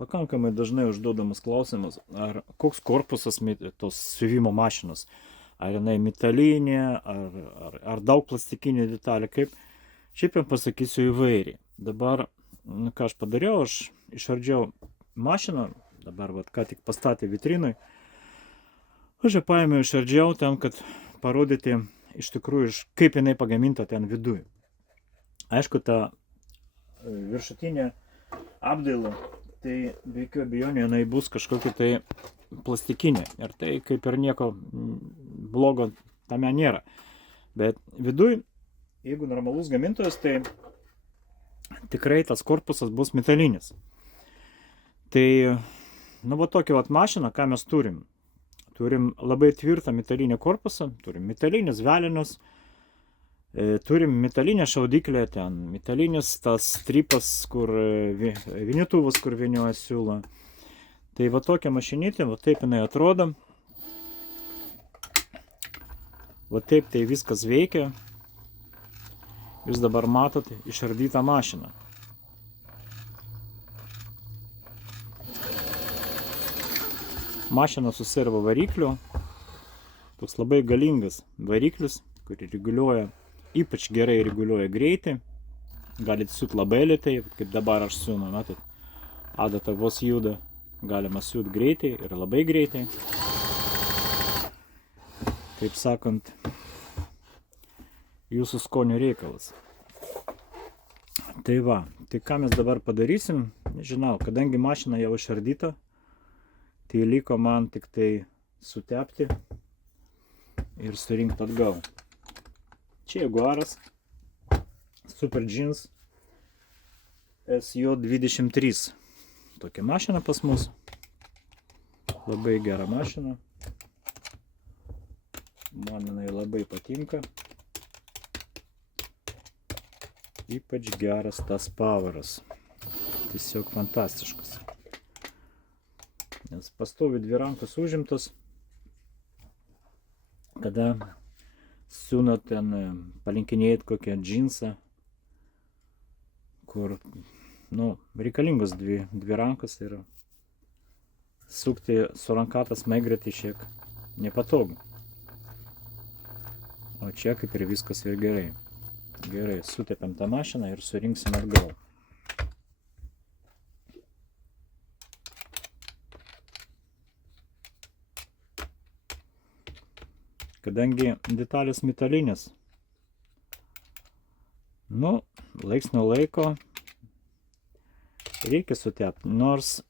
Pakankamai dažnai užduodamas klausimas, ar koks korpusas tos siuvimo mašinos. Ar jinai metalinė, ar daug plastikinių detalių, kaip. Šiaip jam pasakysiu įvairiai. Dabar, ką aš padariau, aš išardžiau mašiną, dabar ką tik pastatė vitrinui. Aš ją paėmiau, išardžiau tam, kad parodyti iš tikrųjų, kaip jinai pagaminta ten viduj. Aišku, ta viršutinė apdaila, tai be jokių abejonių jinai bus kažkokia tai plastikinė. Ir tai kaip ir nieko blogo tame nėra. Bet viduj, jeigu normalus gamintojas, tai tikrai tas korpusas bus metalinis. Tai, va tokia mašina, ką mes turim. Turim labai tvirtą metalinį korpusą, turim metalinius velinius, turim metalinę šaudyklę, ten metalinis tas stripas, kur vinituvas, kur vinioja siūlą. Tai tokia mašinytė, taip jinai atrodo. Taip tai viskas veikia. Jūs dabar matot išardytą mašiną. Mašina su servo varikliu. Toks labai galingas variklis, kurį reguliuoja, ypač gerai reguliuoja greitį. Galite siūt labai lėtai, kaip dabar aš siūnu, matot, adata vos juda. Galima siūt greitai ir labai greitai. Kaip sakant, jūsų skonio reikalas. Tai tai ką mes dabar padarysim, nežinau, kadangi mašina jau išardyta, tai liko man tik tai sutepti ir surinkti atgal. Čia Jaguaras Super Jeans SJ23. Tokia mašina pas mus. Labai gera mašina. Man jinai labai patinka. Ypač geras tas poweras. Tiesiog fantastiškas. Nes pastovi dvi rankos užimtos. Kada siūnat ten palinkinėjat kokią džinsą, kur reikalingos dvi rankos ir sukti su rankatas maigretį šiek nepatogu. O čia kaip ir viskas ir gerai. Gerai, sutepėm tą mašiną ir surinksim atgal. Kadangi detalės metalinės, laiks nuo laiko reikia sutepti. Nors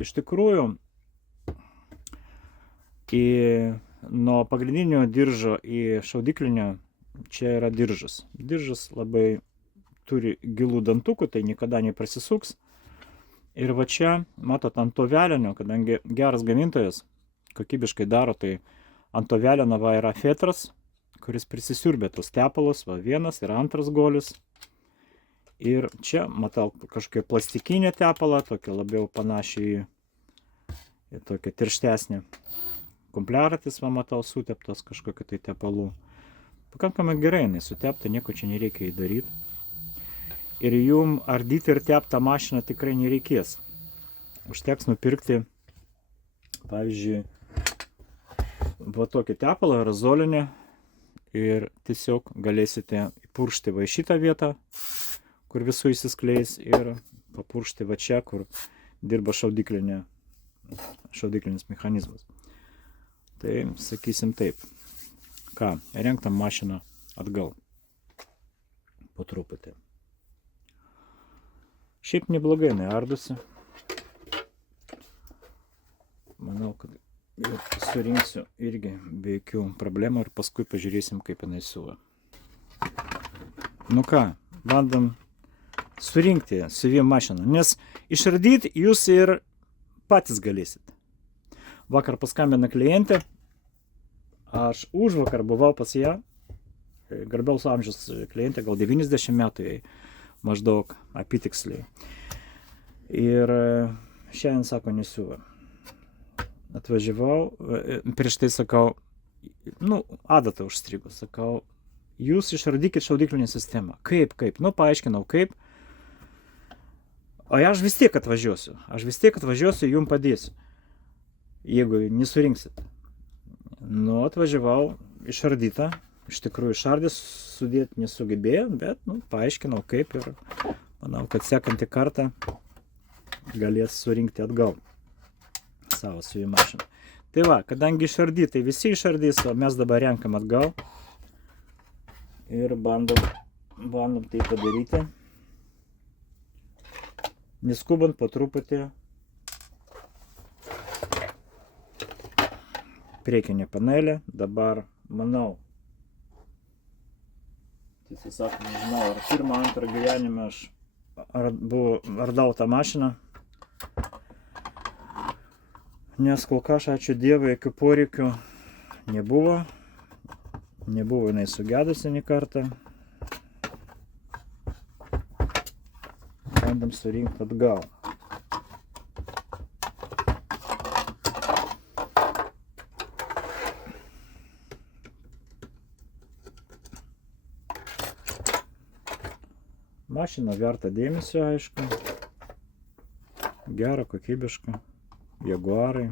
iš tikrųjų nuo pagrindinio diržo į šaudiklinio čia yra diržas. Diržas labai turi gilų dantukų, tai niekada neprasisuks. Ir čia, matot, ant to velinio, kadangi geras gamintojas kokybiškai daro, tai ant to velino yra fetras, kuris prisisiurbė tos tepalus, vienas ir antras golis. Ir čia matau kažkokia plastikinė tepala, tokia labiau panašiai į tokia tirštesnė. Kompliaratis, matau, suteptas kažkokia tai tepalų. Pakankamai gerai, sutepta, nieko čia nereikia įdaryti. Ir jum ardyti ir teptą mašiną tikrai nereikės. Užteks nupirkti, pavyzdžiui, tokį tepalą, aerozolinį, ir tiesiog galėsite įpurkšti į šitą vietą, kur visų įsiskleis, ir papurkšti čia, kur dirba šaudiklinis mechanizmas. Tai sakysim taip. Ką, renktam mašiną atgal. Po truputį. Šiaip neblogai ardosi. Manau, kad surinksiu irgi be jokių problemų ir paskui pažiūrėsim, kaip jinai siuva. Ką, bandom surinkti siuvimo mašiną, nes išardyti jūs ir patys galėsit. Vakar paskambino klientė, aš užvakar buvau pas ją, garbaus amžiaus klientė, gal 90 metų jai maždaug apitiksliai. Ir šiandien sako nesiuva. Atvažiavau, prieš tai sakau, adata užstrigo, sakau, jūs išardykit šaudiklinę sistemą. Kaip? Paaiškinau kaip. O aš vis tiek atvažiuosiu. Aš vis tiek atvažiuosiu, jums padėsiu. Jeigu nesurinksit. Nu, atvažiavau išardytą. Iš tikrųjų išardęs, sudėti nesugebėjau, bet, nu, paaiškinau kaip ir manau, kad sekantį kartą galės surinkti atgal savo siuvimo mašiną. Tai va, kadangi išardytai visi išardys, o mes dabar renkam atgal ir bandom tai padaryti. Neskubant po truputį. Priekinė panelė, dabar manau, tiesą sakant, nežinau, ar pirmą, antrą gyvenimą aš ardau tą mašiną. Nes kol kas, ačiū Dievui, jokių poreikių nebuvo. Nebuvo jinai sugedusi nė kartą. Bandom surinkti atgal. Mašina verta dėmesio, aišku. Gera, kokybiška. Jaguarai.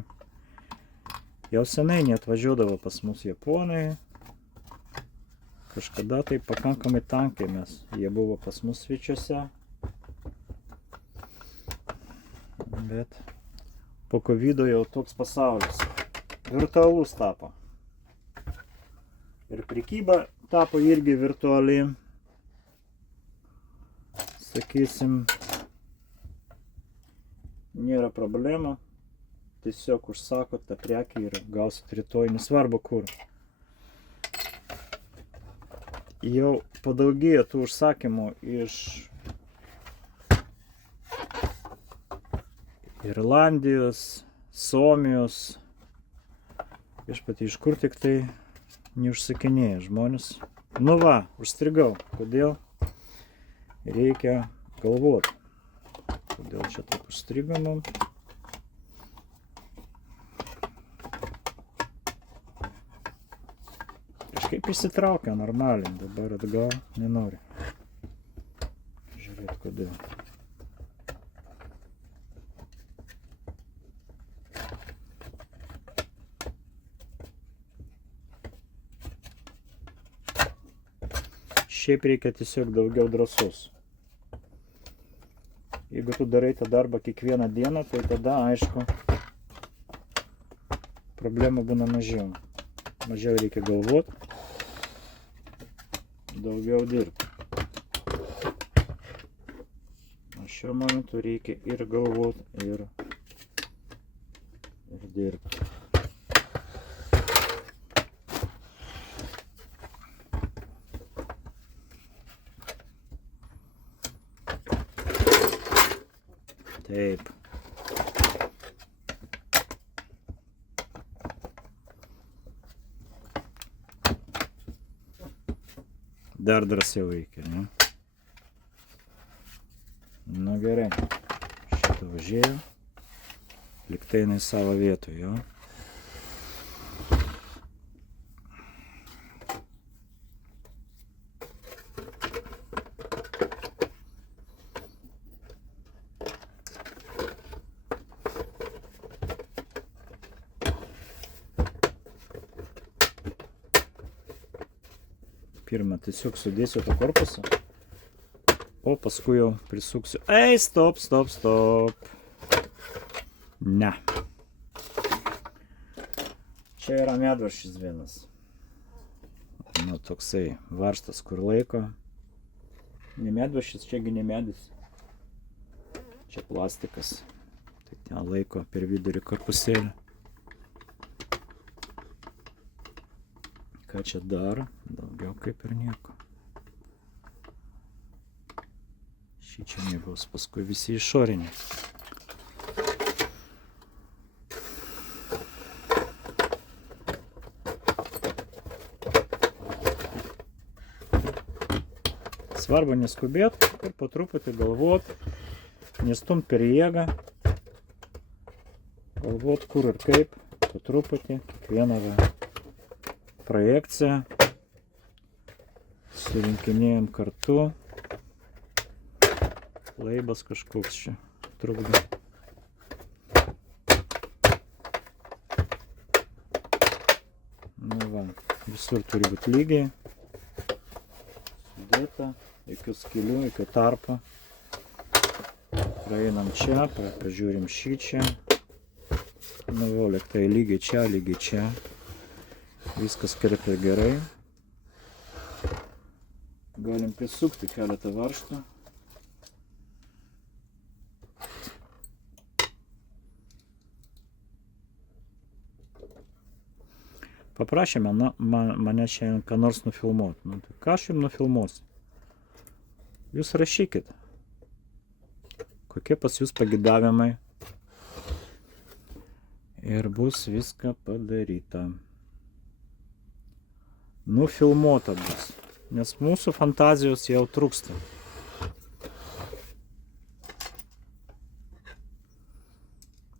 Jau senai neatvažiuodavo pas mus japonai. Kažkada tai pakankamai tankiai jie buvo pas mus svečiuose. Bet po covido jau toks pasaulis. Virtualus tapo. Ir prekyba tapo irgi virtuali. Sakysim, nėra problema. Tiesiog užsakot tą prekį ir gausit rytoj, nesvarbu kur. Jau padaugėjo tų užsakymų iš Irlandijos, Suomijos. Viešpatie, iš kur tik tai neužsakinėja žmonės. Nu va, užstrigau. Kodėl? Reikia galvoti. Kodėl čia taip užstrigama? Kažkaip įsitraukia normaliai, dabar atgal nenori. Žiūrėt, kodėl. Šiaip reikia tiesiog daugiau drąsos. Jeigu tu darai tą darbą kiekvieną dieną, tai tada, aišku, problemų būna mažiau. Mažiau reikia galvoti, daugiau dirbti. O šiuo momentu reikia ir galvoti, ir dirbti. Taip. Dar drąsiau reikia, ne? Nu gerai. Šitą važiuoju. Liktai jinai savo vietoj, jo. Pirmą tiesiog sudėsiu tą korpusą, o paskui jau prisuksiu. Ei, stop. Ne. Čia yra medvaržtis vienas. Nu, toksai varžtas, kur laiko. Ne medvaržtis, čiagi ne medis. Čia plastikas. Tai ten laiko per vidurį korpusėlį. Ką čia daro? Daugiau kaip ir nieko. Šį čia nebus, paskui visi išoriniai. Svarbu neskubėt ir po truputį galvot, nestumt per jėgą. Galvot kur ir kaip, po truputį, kiekvieną projekciją surinkinėjom kartu. laibas kažkoks čia trukdo. Nu va, visur turi būti lygiai. Sudėta, jokių skylių, jokių tarpų. Praeinam čia, pažiūrim šį čia. Nu va, liktai lygiai čia. Viskas kerpia gerai. Galim prisukti keletą varžtų. Paprašė mane šiandien ką nors nufilmuoti. Nu, tai ką aš jums nufilmuosiu? Jūs rašykit. Kokie pas jūs pagidavimai. Ir bus viską padaryta. Nufilmuota bus. Nes mūsų fantazijos jau trūksta.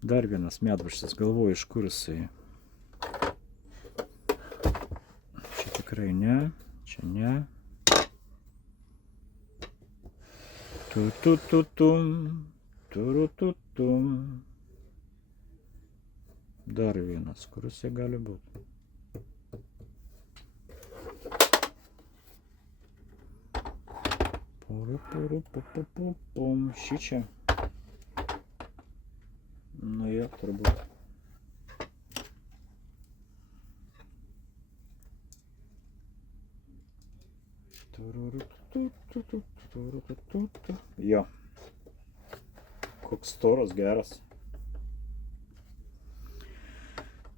Dar vienas medvaržtis, galvoju, iš kur jisai. Čia tikrai ne, čia ne. Tu-tu-tu-tum, turu-tu-tum. Dar vienas, kur jisai gali būti. Šį čia. Nu jie turbūt. Jo. Koks storas, geras.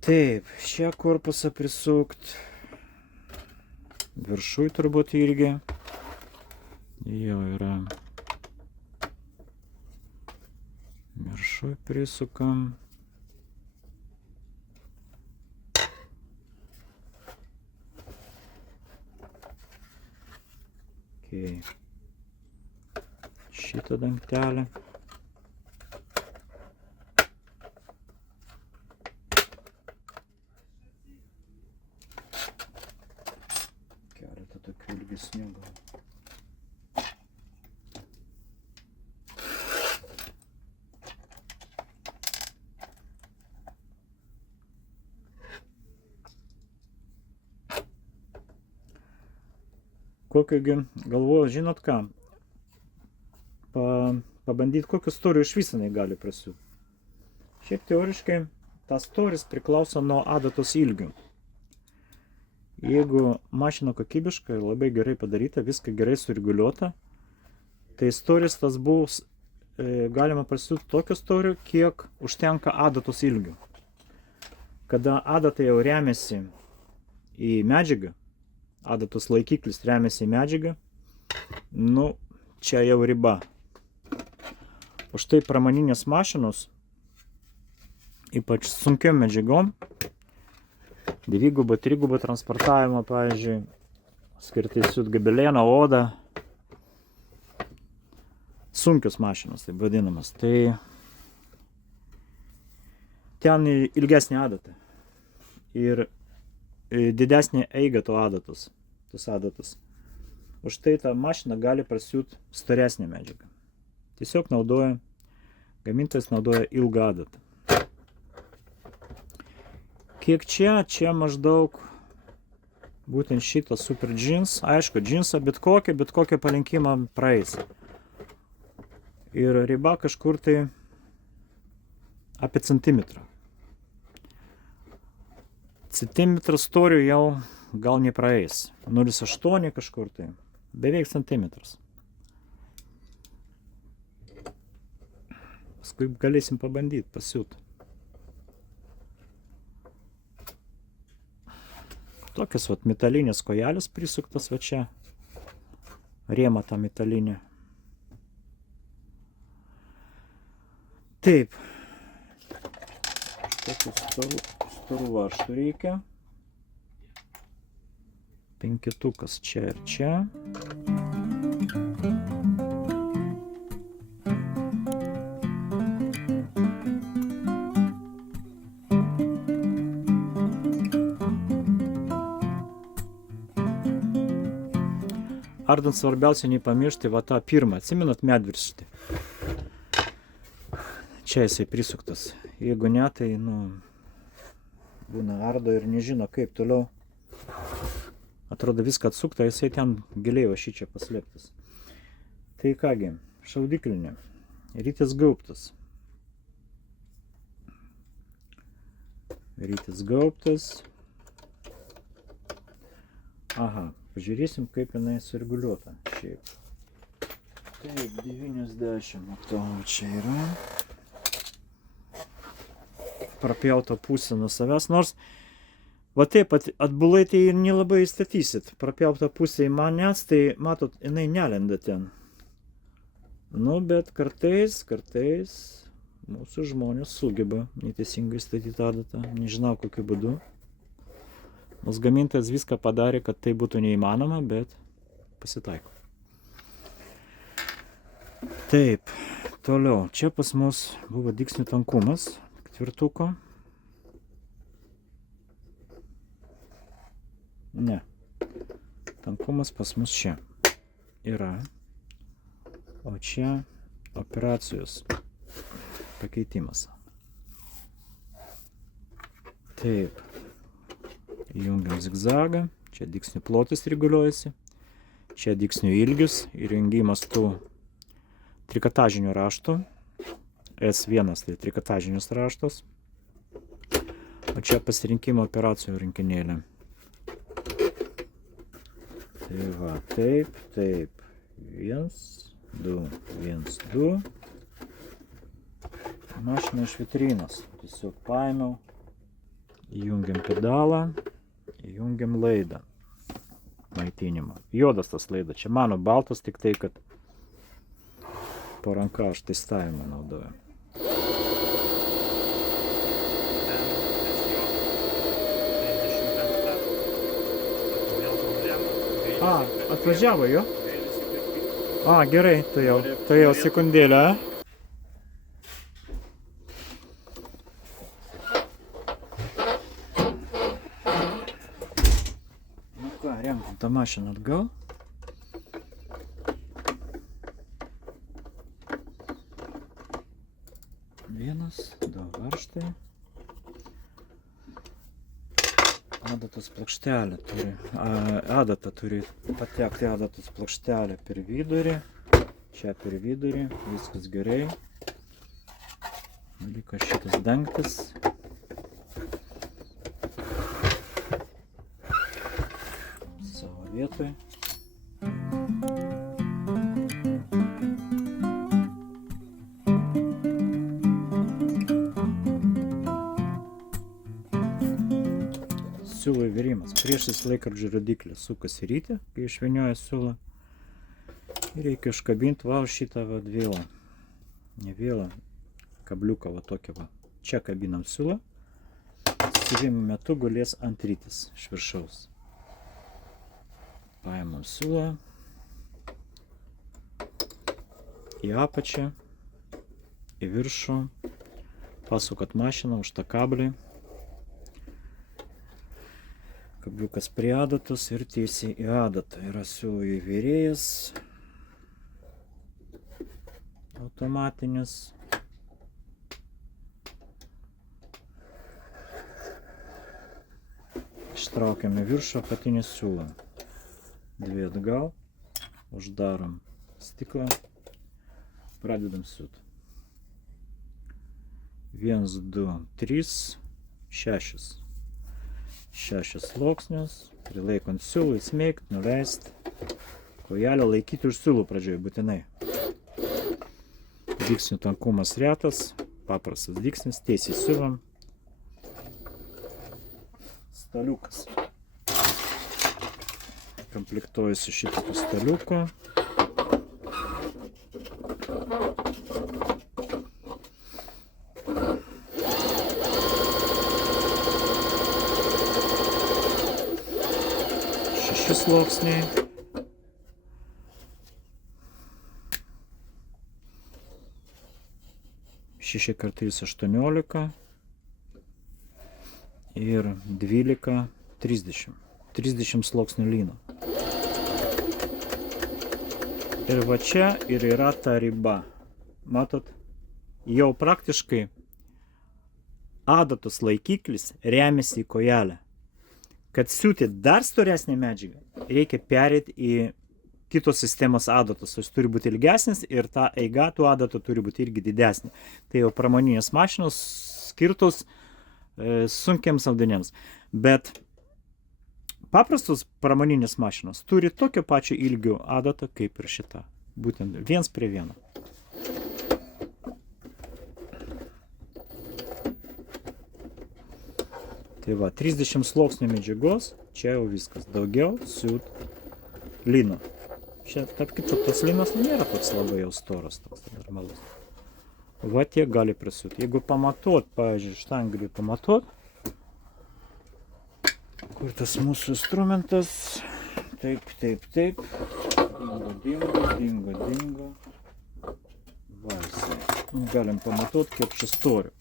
Taip, šią korpusą prisukt. Viršui turbūt irgi. Jo yra. Viršui prisukam. Okay. Šitą dangtelę. Keletą tokių ilgesnių gal. Kokiagi, galvoju, žinot ką, pabandyti kokiu storiu iš visinai gali prasiūti. Šiaip teoriškai, tas storis priklauso nuo adatos ilgių. Jeigu mašina kokybiška ir labai gerai padaryta, viską gerai sureguliuota, tai storis tas bus, galima prasiūti tokio storio, kiek užtenka adatos ilgių. Kada adata jau remiasi į medžiagą, adatos laikiklis remiasi į medžiagą, nu, čia jau riba. O štai pramoninės mašinos, ypač sunkiom medžiagom, dvigubą, trigubą transportavimą, pavyzdžiui, skirtai siūt gabelieną, odą, sunkios mašinos, taip vadinamas, tai ten ilgesnė adata ir didesnė eiga to adatos. Už tai ta mašina gali prasiūt storesnę medžiagą. Tiesiog gamintojas naudoja ilgą adatą. Kiek čia maždaug būtent šitą super džins, aišku, džinsą bet kokį palinkimą praeis. Ir riba kažkur tai apie centimetrą. Centimetrą storių jau gal nepraeis. 0,8 kažkur tai. Beveik centimetras. Paskui galėsim pabandyti, pasiūt. Tokias vat metalinės kojelės prisuktas va čia. Rėma ta metalinė. Taip. Tokių storų varžtų reikia. Penketukas čia ir čia. Ardant svarbiausia nepamiršti va tą pirmą, atsimenat medviršį. čia jisai prisuktas. Jeigu ne, tai, būna ardo ir nežino, kaip toliau. Atrodo viską atsukta, jisai ten giliai va šičia paslėptas. Tai kągi, šaudiklinė. Rytis gaubtas. Rytis gaubtas. Aha, pažiūrėsim, kaip jinai sureguliuota. Šiaip. Taip, 90. Matau, čia yra. Prapjauta pusė nuo savęs, nors va taip atbulai tai ir nelabai įstatysit. Prapjauta pusė į manęs, tai matot, jinai nelenda ten. Bet kartais mūsų žmonės sugeba neteisingai statyti adatą. Nežinau kokiu būdu. Nors gamintojas viską padarė, kad tai būtų neįmanoma, bet pasitaiko. Taip, toliau. Čia pas mus buvo dygsnių tankumas. Ketvirtuko. Ne. Tankumas pas mus čia yra. O čia operacijos pakeitimas. Taip. Jungiam zigzagą. Čia dygsnių plotis reguliuojasi. Čia dygsnių ilgis. Įrengimas tų trikotažinių raštų. S1 tai trikotažinis raštas. O čia pasirinkimo operacijų rinkinėlė. Tai va, taip. 1, 2, 1, 2. Mašina iš vitrinos. Tiesiog paėmiau. Įjungiam pedalą. Įjungiam laidą. Maitinimą. Juodas tas laidas. Čia mano baltas, tik tai, kad po ranka aš testavimą naudoju. Atvažiavo jo? Gerai, tai jau sekundėlę. Renkam tą mašiną atgal. Vienas, du varžtai. Adatos plokštelė turi, adata turi patekti adatos plokštelę per vidurį. Čia per vidurį, viskas gerai. Liko šitas dangtis. Savo vietoj. Siūlo įvirimas. Priešais laikrodžio rodiklį sukasi rytį, kai išvinioja siūlą. Ir reikia iškabinti šitą vėlą. Ne vėlą, kabliuką tokią. Čia kabinam siūlą. Siuvimo metu gulės ant rytis iš viršaus. Paimam siūlą. Į apačią. Į viršų. Pasukat mašiną už tą kablį. Kabliukas prie adatos ir tiesiai į adatą. Yra siūlų įvėrėjas. Automatinis. Ištraukiam į viršų apatinį siūlą. Dvi atgal. Uždarom stiklą. Pradedam siūt. 1, 2, 3, 6. 6 sluoksnius, prilaikant siūlų, įsmeigt, nuleist. Kojelę laikyti už siūlų pradžioje būtinai. Dygsnių tankumas retas, paprastas dygsnis, tiesiai siūlam. Staliukas. Komplektuoju su šitokiu staliuku. Sluoksniai. Šeši kartais 18 ir 12, 30. 30 sluoksnių lyno. Ir va čia ir yra ta riba. Matot? jau praktiškai adatos laikiklis remiasi į kojelę. Kad siūti dar storesnį medžiagą, reikia perėti į kitos sistemos adatos. Jis turi būti ilgesnis ir ta eiga tų adatų turi būti irgi didesnė. Tai jau pramoninės mašinos skirtos sunkiams audiniams. Bet paprastos pramoninės mašinos turi tokio pačio ilgio adatą kaip ir šita. Būtent 1:1. Tai va, 30 sluoksnių medžiagos, čia jau viskas. Daugiau siūt lino. Čia, tarp kito, tas linas nėra toks labai jau storas, toks normalus. Va tiek gali prisiūt. Jeigu pamatuot, pavyzdžiui, štangriui pamatuot, kur tas mūsų instrumentas, taip. Dingo. Va, jisai. Galim pamatuot, kiek čia storio.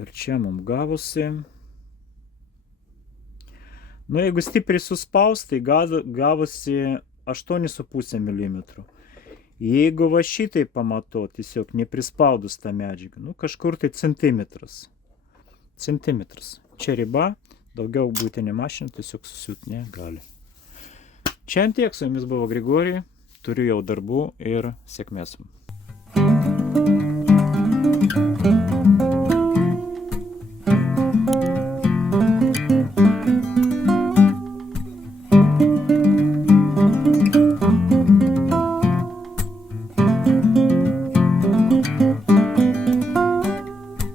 Ir čia mums gavosi. Nu, jeigu stipriai suspaus, tai gavosi 8,5 mm. Jeigu va šitai pamatot, tiesiog neprispaudus tą medžiagą, nu, kažkur tai centimetras. Čia riba, daugiau būti nemašina, tiesiog susiūt negali. Čia tiek, su jumis buvo Grigorij, turiu jau darbų ir sėkmės.